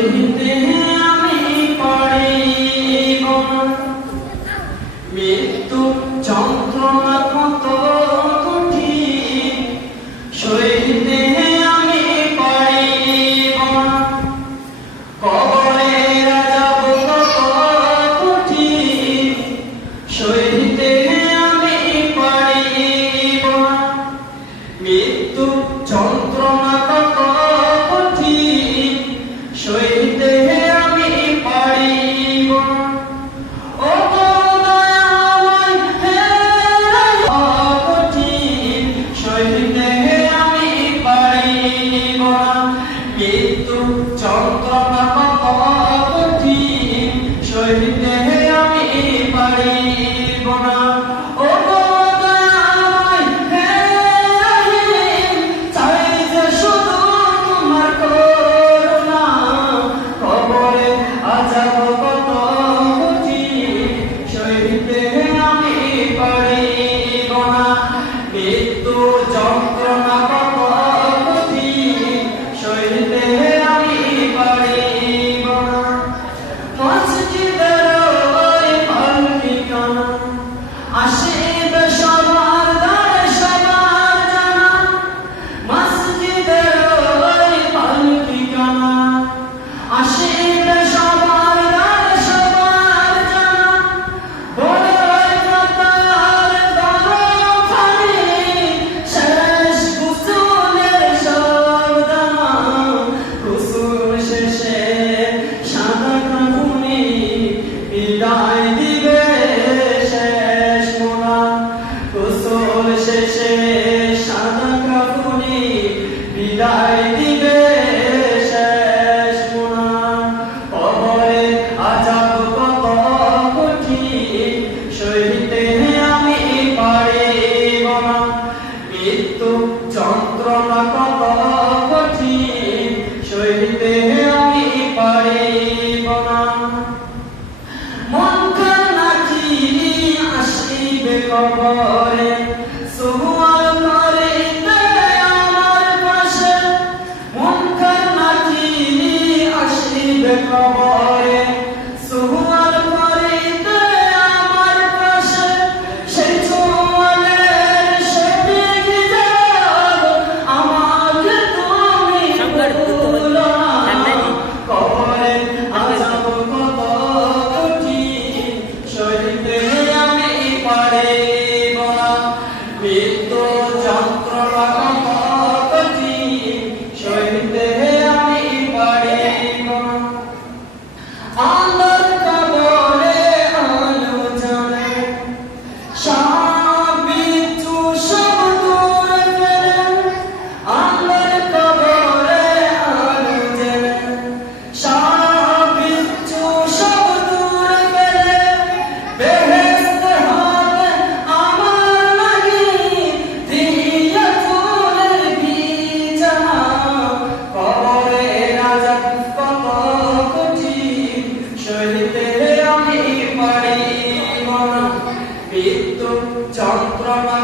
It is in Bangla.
সইতে আমি পারিব না। মৃত্যু যন্ত্রণা কত কঠিন, সইতে আমি পারিব না। কবরে আযাব কত কঠিন, সইতে আমি পারিব না। মৃত্যু যন্ত্রণা কত কঠিন, সইতে আমি পারিব না। ও দয়াময় হে কঠিন, সইতে আমি পারিব না। মৃত্যু যন্ত্রণা কত কঠিন, সইতে আমি পারিব না। ও দয়াময় হে রহিম, চাই যে শুধু তোমার করুণা। কবরে আযাব কত কঠিন, সইতে আমি পারিব না। মৃত্যু যন্ত্রণা কত কঠিন, সইতে আমি পারিব না। মসজিদের ওই পালকিখানা, আসিবে সবার দ্বারে সবার জানা। মসজিদের ওই পালকিখানা, আসিবে সবার দ্বারে সবার জানা। বড়ই কাতার দরখানি, শেষ গোসলের সাবধানা। গোসল শেষে সাদা কাফনে, বিদায় দিবে শেষ মোনা। গোসল শেষে সাদা কাফনে, বিদায় দিবে শেষ মোনা। কবরে আযাব কত কঠিন, সইতে আমি পারিব না। মৃত্যু যন্ত্রণা কত কঠিন, সইতে আমি পারিব না। মুনকার নাকির আসিবে কবরে, সুয়াল করিতে আমার পাশে। মুনকার নাকির আসিবে কবরে, সুয়াল করিতে আমার পাশে। সেই সুয়ালের সঠিক জবাব আমাকে তুমি বলো না। কবরে আযাব কত কঠিন, সইতে আমি পারিব না। মৃত্যু যন্ত্রণা কত কঠিন, সইতে আমি পারিব না। আল্লাহর কবরে আলো জ্বলে, সাপ বিচ্ছু সব দূরে ফেলে। আল্লাহর কবরে আলো জ্বলে, সাপ বিচ্ছু সব দূরে ফেলে। বেহেশত হবে আমার লাগি, দিয়া ফুলের বিছানা। কবরে আযাব কত কঠিন, সইতে আমি পারিব না। মৃত্যু যন্ত্রণা